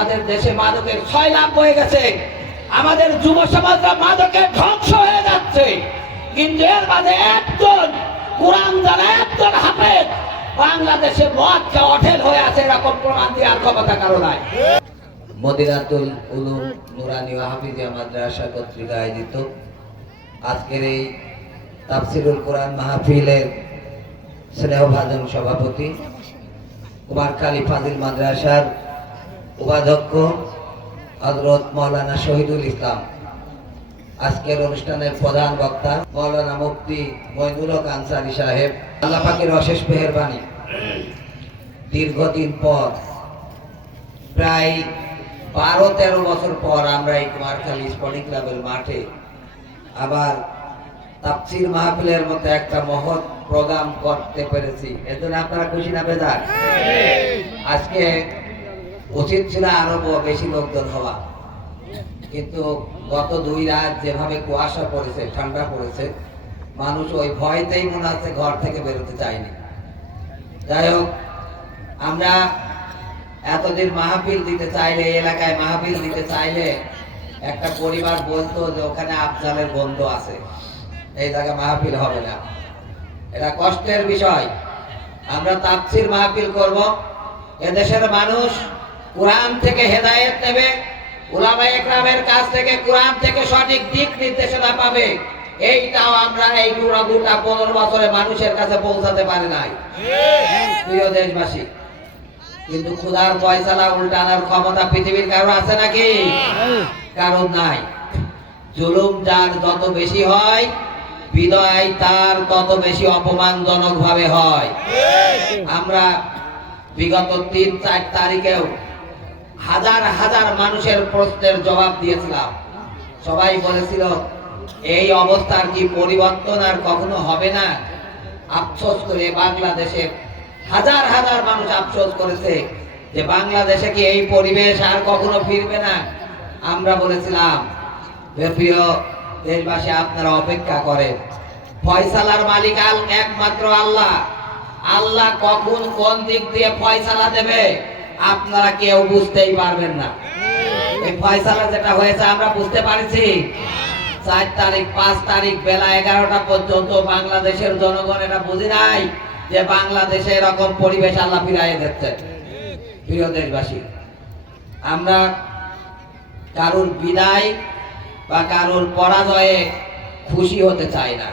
আমাদের দেশে মাদকের ছয় লাভ হয়ে গেছে। আমাদের যুব সমাজরা মাদকের ধ্বংস হয়ে যাচ্ছে। কিন্তু এর মাঝে একজন কোরআন জানা, একজন হাফেজ। বাংলাদেশে মদ খেয়ে অঠেল হয়ে আছে, এরকম প্রমাণ দেওয়ার ক্ষমতা কারও নাই। মদিনাতুল উলুম নুরানি হাফিজিয়া মাদ্রাসা কর্তৃক আয়োজিত আজকের এই তাফসিরুল কোরআন মাহফিলের স্নেহভাজন সভাপতি কুমারখালী ফাজিল মাদ্রাসার উপাধ্যক্ষ হজরত মৌলানা শহীদুল ইসলাম। আজকের অনুষ্ঠানের প্রধান বক্তা মৌলানা মুফতি মইনুল হক আনসারি সাহেব। আল্লাহ পাকের অশেষ মেহরবানি। দীর্ঘদিন পর প্রায় বারো তেরো বছর পর আমরা এই কুমারখালী স্পোর্টিং ক্লাবের মাঠে আবার তাপসির মাহফিলের মতো একটা মহৎ প্রোগ্রাম করতে পেরেছি। এর জন্য আপনারা খুশি না বেজার? আজকে উচিত ছিল আরও বেশি লোকজন হওয়া। কিন্তু গত দুই রাত যেভাবে কুয়াশা পড়েছে, ঠান্ডা পড়েছে, মানুষ ওই ভয়তেই মনে হচ্ছে ঘর থেকে বেরোতে চায়নি। যাই হোক, আমরা এতদিন মাহফিল দিতে চাইলে এলাকায় মাহফিল দিতে চাইলে একটা পরিবার বলতো যে ওখানে আফজালের বন্ধু আছে। এই জায়গায় মাহফিল হবে না। এটা কষ্টের বিষয়। আমরা তাফসির মাহফিল করব। এদেশের মানুষ কোরআন থেকে হেদায়েত নেবে উলামা একরামের কাছ থেকে কোরআন থেকে সঠিক দিক নির্দেশনা পাবে। এইটাও আমরা এই পুরো গোটা পনেরো বছরে মানুষের কাছে পৌঁছাতে পারে নাই। প্রিয় দেশবাসী, কিন্তু খুদার পয়সালা উল্টানোর ক্ষমতা পৃথিবীর কারও আছে নাকি? কারণ নাই। জুলুম যার যত বেশি হয়, বিদায় তার তত বেশি অপমানজনক ভাবে হয়। আমরা বিগত তিন চার তারিখেও হাজার হাজার মানুষের প্রশ্নের জবাব দিয়েছিলাম। সবাই বলেছিল, এই অবস্থার কি পরিবর্তন আর কখনো হবে না? আফসোস করে বাংলাদেশে হাজার হাজার মানুষ আফসোস করেছে যে বাংলাদেশে কি এই পরিবেশ আর কখনো ফিরবে না। আমরা বলেছিলাম দেশবাসী, আপনারা অপেক্ষা করেন। ফয়সালার মালিক আল একমাত্র আল্লাহ। আল্লাহ কখন কোন দিক দিয়ে ফয়সালা দেবে? আপনারা কেউ বুঝতেই পারবেন না। এই ফয়সালা যেটা হয়েছে আমরা বুঝতে পারছি। চার তারিখ পাঁচ তারিখ বেলা এগারোটা পর্যন্ত বাংলাদেশের জনগণ এটা বুঝি নাই যে বাংলাদেশে এরকম পরিবেশ আল্লাহ ফিরাই দিচ্ছে প্রিয় দেশবাসী আমরা কারোর বিদায় বা কারোর পরাজয়ে খুশি হতে চাই না।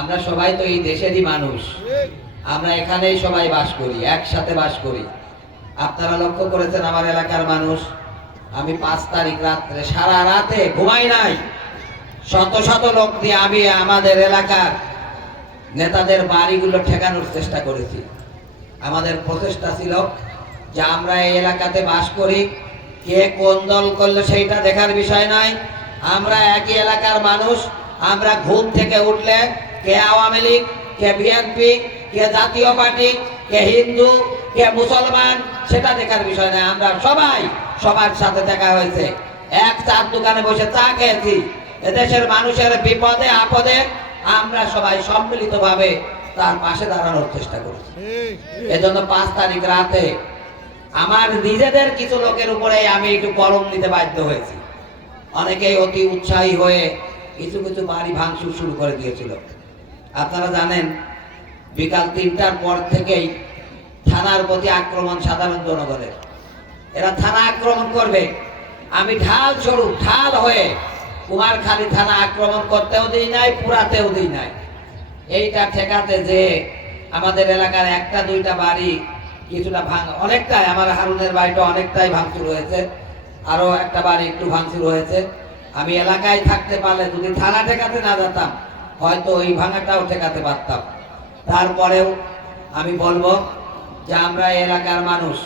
আমরা সবাই তো এই দেশেরই মানুষ। আমরা এখানেই সবাই বাস করি একসাথে বাস করি। আপনারা লক্ষ্য করেছেন আমার এলাকার মানুষ, আমি পাঁচ তারিখ রাত্রে, সারা রাতে ঘুমাই নাই। শত শত লোক দিয়ে আমি আমাদের এলাকার নেতাদের বাড়িগুলো ঠেকানোর চেষ্টা করেছি। আমাদের প্রচেষ্টা ছিল যে আমরা এই এলাকাতে বাস করি, কে কোন দল করল সেইটা দেখার বিষয় নয় আমরা একই এলাকার মানুষ, আমরা ঘুম থেকে উঠলে কে আওয়ামী লীগ, কে বিএনপি কে জাতীয় পার্টি, কে হিন্দু, কে মুসলমান, সেটা দেখার বিষয় নয়। আমরা সবাই সবার সাথে দেখা হয়েছে। এক চার দোকানে বসে চা খেয়েছি। এদেশের মানুষের বিপদে, আপদে আমরা সবাই সম্মিলিতভাবে তার পাশে দাঁড়ানোর চেষ্টা করেছি। এজন্য পাঁচ তারিখ রাতে আমার নিজেদের কিছু লোকের উপরে আমি একটু কলম নিতে বাধ্য হয়েছি। অনেকেই অতি উৎসাহী হয়ে কিছু কিছু বাড়ি ভাঙচুর শুরু করে দিয়েছিল। আপনারা জানেন বিকাল তিনটার পর থেকেই থানার প্রতি আক্রমণ সাধারণ জনগণের। এরা থানা আক্রমণ করবে। আমি ঢাল স্বরূপ ঢাল হয়ে কুমারখালী থানা আক্রমণ করতেও দিই নাই, পুরাতেও দিই নাই। এইটা ঠেকাতে যে আমাদের এলাকার একটা দুইটা বাড়ি কিছুটা ভাঙ, অনেকটাই, আমার হারুনের বাড়িটা অনেকটাই ভাঙচুর হয়েছে। আরও একটা বাড়ি একটু ভাঙচুর হয়েছে। আমি এলাকায় থাকতে পারলে যদি থানা ঠেকাতে না যেতাম, হয়তো ওই ভাঙাটাও ঠেকাতে পারতাম। তারপরেও আমি বলব যে আমরা এলাকার মানুষ,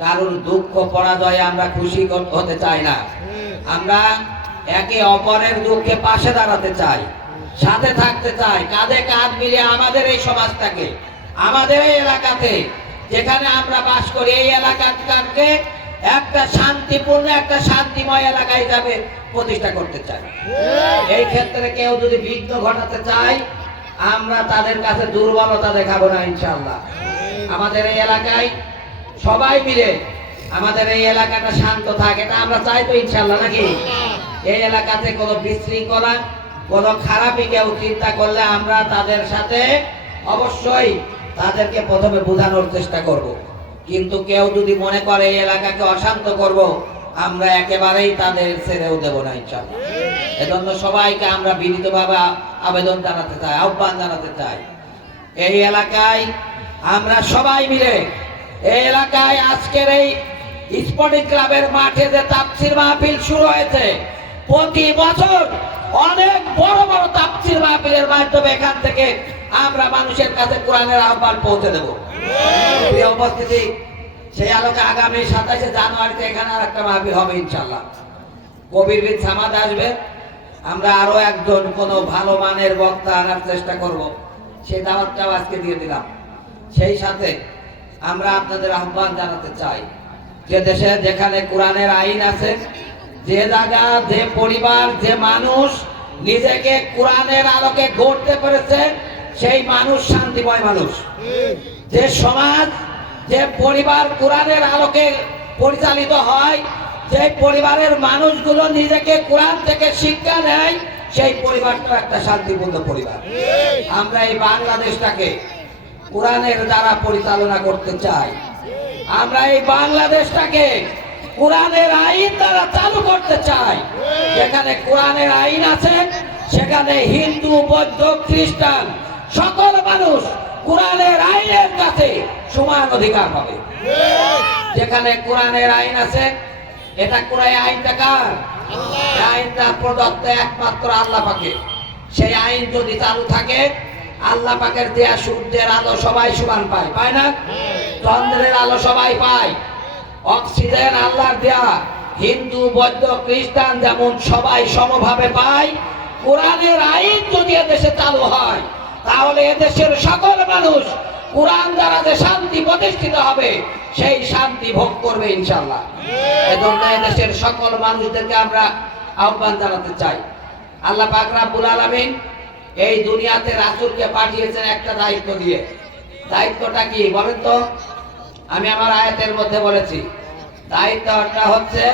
কারোর দুঃখ, পরাজয়ে আমরা খুশি হতে চাই না। আমরা একে অপরের দুঃখে পাশে দাঁড়াতে চাই, সাথে থাকতে চাই, কাঁধে কাঁধ মিলিয়ে আমাদের এই সমাজটাকে, আমাদের এই এলাকাতে যেখানে আমরা বাস করি, এই এলাকাটাকে একটা শান্তিপূর্ণ, একটা শান্তিময় এলাকা হিসাবে প্রতিষ্ঠা করতে চাই। এই ক্ষেত্রে কেউ যদি বিঘ্ন ঘটাতে চায় আমরা তাদের কাছে দুর্বলতা দেখাবো না ইনশাল্লাহ আমাদের এই এলাকায় সবাই মিলে আমাদের এই এলাকাটা শান্ত থাকে এটা আমরা চাই তো ইনশাল্লাহ নাকি এই এলাকাতে কোনো বিশৃঙ্খলা, কোনো খারাপই কেউ চিন্তা করলে আমরা তাদের সাথে অবশ্যই তাদেরকে প্রথমে বোঝানোর চেষ্টা করব। কিন্তু কেউ যদি মনে করে এই এলাকাকে অশান্ত করব আমরা একেবারেই তাদের ছেড়েও দেব না ইনশাল্লাহ এজন্য সবাইকে আমরা বিনীতভাবে আবেদন জানাতে চাই, আহ্বান জানাতে চাই। এই এলাকায় আমরা সবাই মিলে, এই এলাকায় আজকের এই স্পোর্টিং ক্লাবের মাঠে যে তাপসির মাহফিল শুরু হয়েছে, প্রতি বছর অনেক বড় বড় তাপসির মাহফিলের মাধ্যমে এখান থেকে আমরা মানুষের কাছে কোরআনের আহ্বান পৌঁছে দেব। উপস্থিতি সেই আলোকে আগামী সাতাশে জানুয়ারিতে এখানে আর একটা মাহফিল হবে ইনশাল্লাহ কবির বিদ সামাদ আসবে। আমরা আরও একজন কোনো ভালো মানের বক্তা আনার চেষ্টা করব। সেই দাওয়াতটাও আজকে দিয়ে দিলাম। সেই সাথে আমরা আপনাদের আহ্বান জানাতে চাই যে দেশে যেখানে কোরআনের আইন আছে যে জায়গা যে পরিবার যে মানুষ নিজেকে কোরআনের আলোকে গড়তে পেরেছে সেই মানুষ শান্তিময় মানুষ। যে সমাজ যে পরিবার কোরআনের আলোকে পরিচালিত হয়, যে পরিবারের মানুষগুলো নিজেকে কোরআন থেকে শিক্ষা নেয়, সেই পরিবারটা একটা শান্তিপূর্ণ পরিবার। আমরা এই বাংলাদেশটাকে কোরআনের দ্বারা পরিচালনা করতে চাই। আমরা এই বাংলাদেশটাকে কোরআনের আইন দ্বারা চালু করতে চাই। যেখানে কোরআনের আইন আছে, সেখানে হিন্দু, বৌদ্ধ, খ্রিস্টান, সকল মানুষ কোরআনের আইনের কাছে সমান অধিকার পাবে যেখানে কোরআনের আইন আছে এটা কোরআন আইনটা কার? আইনটা প্রদত্ত একমাত্র আল্লাহ পাকে সেই আইন যদি চালু থাকে আল্লাহ পাকের দেয়া সূর্যের আলো সবাই সমান পায় পায় না? চন্দ্রের আলো সবাই পায়। অক্সিজেন আল্লাহর দেয়া হিন্দু বৌদ্ধ খ্রিস্টান যেমন সবাই সমভাবে পায় কোরআনের আইন যদি এদেশে চালু হয় তাহলে এদেশের সকল মানুষ কোরআন দ্বারা যে শান্তি প্রতিষ্ঠিত হবে, সেই শান্তি ভোগ করবে ইনশাল্লাহ এজন্য এদেশের সকল মানুষদেরকে আমরা আহ্বান জানাতে চাই। আল্লাহ পাক রাব্বুল আলামিন এই দুনিয়াতে রাসূলকে পাঠিয়েছেন একটা দায়িত্ব দিয়ে। দায়িত্বটা কি বলেন তো? আমি আমার আয়াতের মধ্যে বলেছি। দায়িত্বটা হচ্ছে,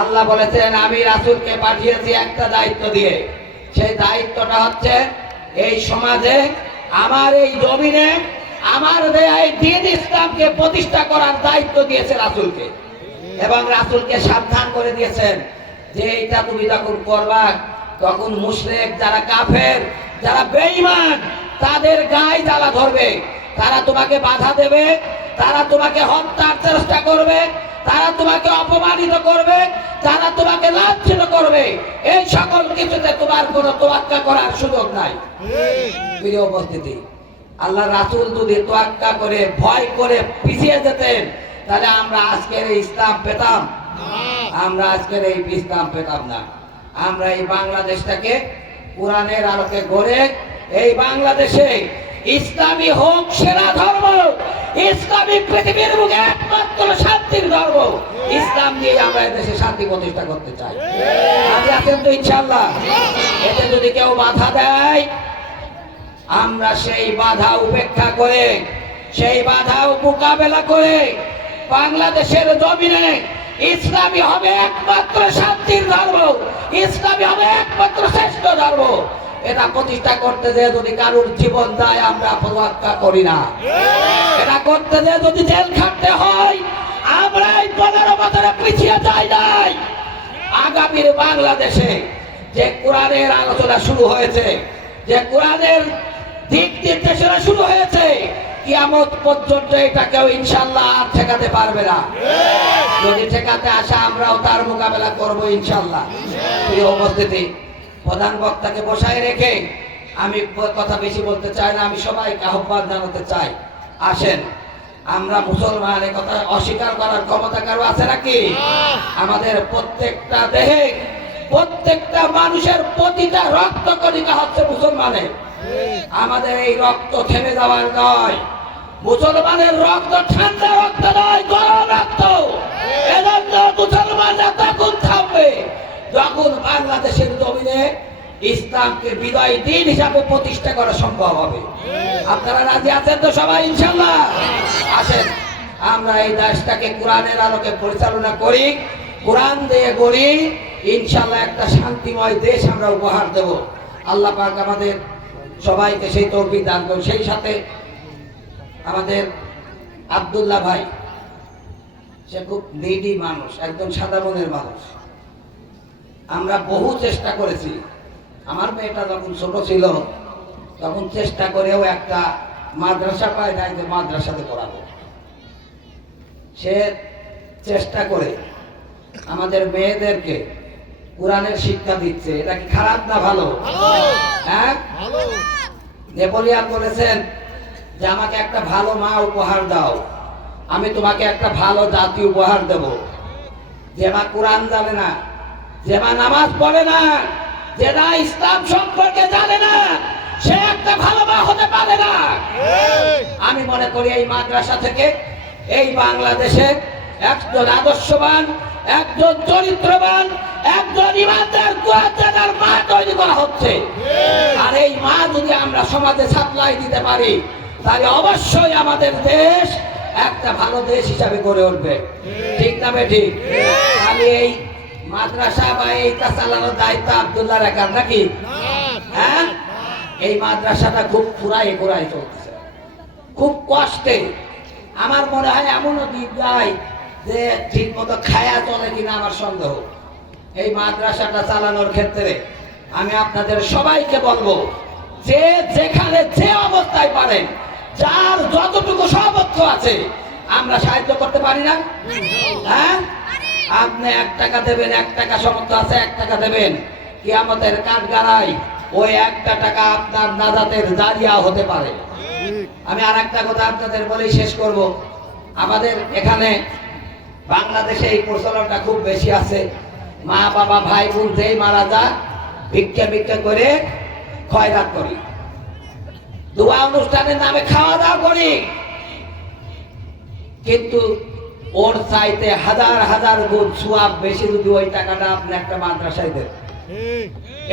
আল্লাহ বলেছেন, আমি রাসূলকে পাঠিয়েছি একটা দায়িত্ব দিয়ে। সেই দায়িত্বটা হচ্ছে এই সমাজে আমার এই জমিনে, আমার দেয় দিন ইসলামকে প্রতিষ্ঠা করার দায়িত্ব দিয়েছে রাসূলকে। এবং রাসুলকে সাবধান করে দিয়েছেন যে এটা তুমি যখন করবা, তখন মুশরিক যারা কাফের, যারা বেঈমান, তাদের গায়ে জ্বালা ধরবে। তারা তোমাকে বাধা দেবে, তারা তোমাকে হত্যার চেষ্টা করবে। তারা তোমাকে অপমানিত করবে, তারা তোমাকে লাঞ্ছিত করবে। এই সকল কিছুতে তোমার কোনো তোয়াক্কা করার সুযোগ নাই। প্রিয় উপস্থিতি, আল্লাহ রাসূল যদি তোয়াক্কা করে, ভয় করে পিছিয়ে যেতেন, তাহলে আমরা আজকের এই ইসলাম পেতাম। আমরা আজকের এই ইসলাম পেতাম না। আমরা এই বাংলাদেশটাকে কোরআনের আলোকে গড়ে, এই বাংলাদেশে ইসলামী হোক, সেরা ধর্ম ইসলামী পৃথিবীর বুকে একমাত্র শান্তির ধর্ম। ইসলাম দিয়ে আমরা দেশে শান্তি প্রতিষ্ঠা করতে চাই। আজ আছেন তো ইনশাল্লাহ এতে যদি কেউ বাধা দেয়, আমরা সেই বাধা উপেক্ষা করে, সেই বাধা মোকাবেলা করে বাংলাদেশের জমিনে ইসলামী হবে একমাত্র শান্তির ধর্ম। ইসলামী হবে একমাত্র শ্রেষ্ঠ ধর্ম। এটা প্রতিষ্ঠা করতে যে যদি কারোর জীবন দেয় আমরা প্রভাক্কা করি না। এটা করতে যে যদি জেল খাটতে হয়, আমরা এই পনেরো বছরে পিছিয়ে যাই নাই। আগামীর বাংলাদেশে যে কোরআনের আলোচনা শুরু হয়েছে, যে কোরআনের দিক নির্দেশনা শুরু হয়েছে, কিয়ামত পর্যন্ত এটা কেউ ইনশাল্লাহ আর ঠেকাতে পারবে না। যদি ঠেকাতে আসা, আমরাও তার মোকাবেলা করব ইনশাল্লাহ প্রিয় উপস্থিতি প্রধান বক্তাকে বসায় রেখে আমি কথা বেশি বলতে চাই না, আমি সবাইকে আহ্বান জানাতে চাই। আসেন, আমরা মুসলমান কথা অস্বীকার করার ক্ষমতা কারও আছে নাকি? আমাদের প্রত্যেকটা দেহে, প্রত্যেকটা মানুষের প্রতিটা রক্ত কণিকা হচ্ছে মুসলমানের। আমাদের এই রক্ত থেমে যাওয়ার নয়। মুসলমানের রক্ত ঠান্ডা রক্ত নয়, গরম রক্ত। এজন্য মুসলমানরা তখন যখন বাংলাদেশের জমিনে ইসলামকে বিদায় দিন হিসাবে প্রতিষ্ঠা করা সম্ভব হবে। আপনারা রাজি আছেন তো সবাই ইনশাল্লাহ আসেন আমরা এই দেশটাকে কোরআনের আলোকে পরিচালনা করি কোরআন দিয়ে গড়ি ইনশাল্লাহ একটা শান্তিময় দেশ আমরা উপহার দেব। আল্লাহ পাক আমাদের সবাইকে সেই তৌফিক দান করুন। সেই সাথে আমাদের আব্দুল্লাহ ভাই সে খুব নিডি মানুষ একদম সাদা মনের মানুষ। আমরা বহু চেষ্টা করেছি। আমার মেয়েটা যখন ছোট ছিল, তখন চেষ্টা করেও একটা মাদ্রাসা পায় নাই যে মাদ্রাসাতে পড়াবো। সে চেষ্টা করে আমাদের মেয়েদেরকে কোরআনের শিক্ষা দিচ্ছে। এটা কি খারাপ না ভালো? হ্যাঁ? নেপোলিয়ান বলেছেন যে, আমাকে একটা ভালো মা উপহার দাও। আমি তোমাকে একটা ভালো জাতি উপহার দেব। যে মা কোরআন জানে না যে মা নামাজ পড়ে না যে না ইসলাম সম্পর্কে জানে না সে একটা ভালো মা হতে পারে না। আমি মনে করি এই মাদ্রাসা থেকে এই বাংলাদেশে একজন আদর্শবান একজন চরিত্রবান একজন ইমানদার কুয়াদার মা তৈরি করা হচ্ছে। আর এই মা যদি আমরা সমাজে সাপ্লাই দিতে পারি তাহলে অবশ্যই আমাদের দেশ একটা ভালো দেশ হিসাবে গড়ে উঠবে। ঠিক না বে ঠিক? আমি এই মাদ্রাসা বা এইটা চালানোর দায়িত্ব আব্দুল্লাহ রেখার নাকি? হ্যাঁ? এই মাদ্রাসাটা খুব ফুরাই ফুরাই চলতেছে। খুব কষ্টে। আমার মনে হয় এমনও দিক যায় যে ঠিক মতো খায়া চলে কিনা আমার সন্দেহ। এই মাদ্রাসাটা চালানোর ক্ষেত্রে আমি আপনাদের সবাইকে বলব, যে যেখানে যে অবস্থায় পারেন, যার যতটুকু সামর্থ্য আছে, আমরা সাহায্য করতে পারি না। হ্যাঁ? আপনি এক টাকা দেবেন, এক টাকা সামর্থ্য আছে, এক টাকা দেবেন। কি আমাদের কাঠ গাড়াই ওই একটা টাকা আপনার নাজাতের জারিয়া হতে পারে। আমি আর একটা কথা আপনাদের বলেই শেষ করব। আমাদের এখানে বাংলাদেশে এই প্রচলনটা খুব বেশি আছে। মা, বাবা, ভাই, বোন যেই মারা যায় ভিক্ষা ভিক্ষা করে খয়রাত করি। দোয়া অনুষ্ঠানের নামে খাওয়া দাওয়া করি। কিন্তু ওর চাইতে হাজার হাজার গুণ সুয়াব বেশি যদি ওই টাকাটা আপনি একটা মাদ্রাসায় দেন।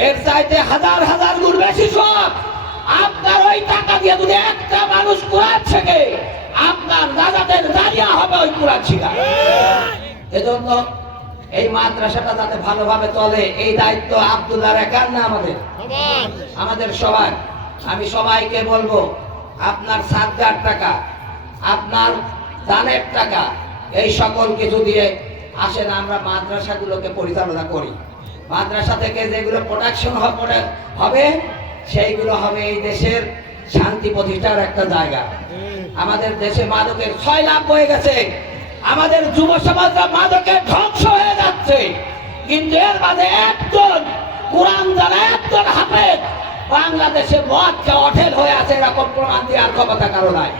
এর চাইতে হাজার হাজার গুণ বেশি সব আপনার ওই টাকা দিয়ে যদি একটা মানুষ কোরআন শেখে আপনার রাজাদের দাঁড়িয়ে হবে ওই কোরআন শিখা। এজন্য এই মাদ্রাসাটা যাতে ভালোভাবে চলে এই দায়িত্ব আব্দুল্লাহ রেখার না আমাদের? আমাদের সবার। আমি সবাইকে বলব আপনার সাতগার টাকা আপনার দানের টাকা এই সকল কিছু দিয়ে আসেন আমরা মাদ্রাসাগুলোকে পরিচালনা করি। মাদ্রাসা থেকে যেগুলো প্রোডাকশন হবে সেইগুলো হবে এই দেশের শান্তি প্রতিষ্ঠার একটা জায়গা। আমাদের দেশে মাদকের ছয় লাভ হয়ে গেছে। আমাদের যুব সমাজরা মাদকের ধ্বংস হয়ে যাচ্ছে। কিন্তু এর মাঝে একজন কোরআন জানা একজন হাফেজ। বাংলাদেশে মদকে অঠেল হয়ে আছে এরকম প্রমাণ দেওয়ার ক্ষমতা কারও নাই।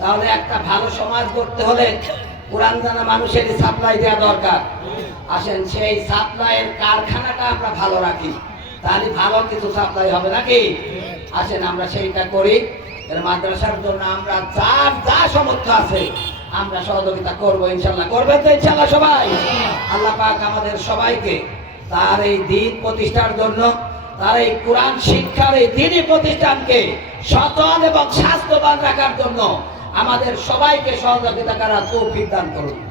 তাহলে একটা ভালো সমাজ করতে হলে কোরআন জানা মানুষেরই সাপ্লাই দেওয়া দরকার। আসেন, সেই সাপ্লাইয়ের কারখানাটা আমরা ভালো রাখি। তাহলে ভালো কিছু সাপ্লাই হবে নাকি? আসেন, আমরা সেইটা করি। মাদ্রাসার জন্য আমরা যার যা সামর্থ্য আছে, আমরা সহযোগিতা করব, ইনশাল্লাহ। করবেন তো ইনশাল্লাহ সবাই। আল্লাহ পাক আমাদের সবাইকে তার এই দিন প্রতিষ্ঠার জন্য, তার এই কোরআন শিক্ষার এই দিনী প্রতিষ্ঠানকে সচল এবং স্বাস্থ্যবান রাখার জন্য আমাদের সবাইকে সহযোগিতা করার তৌফিক দান করুন।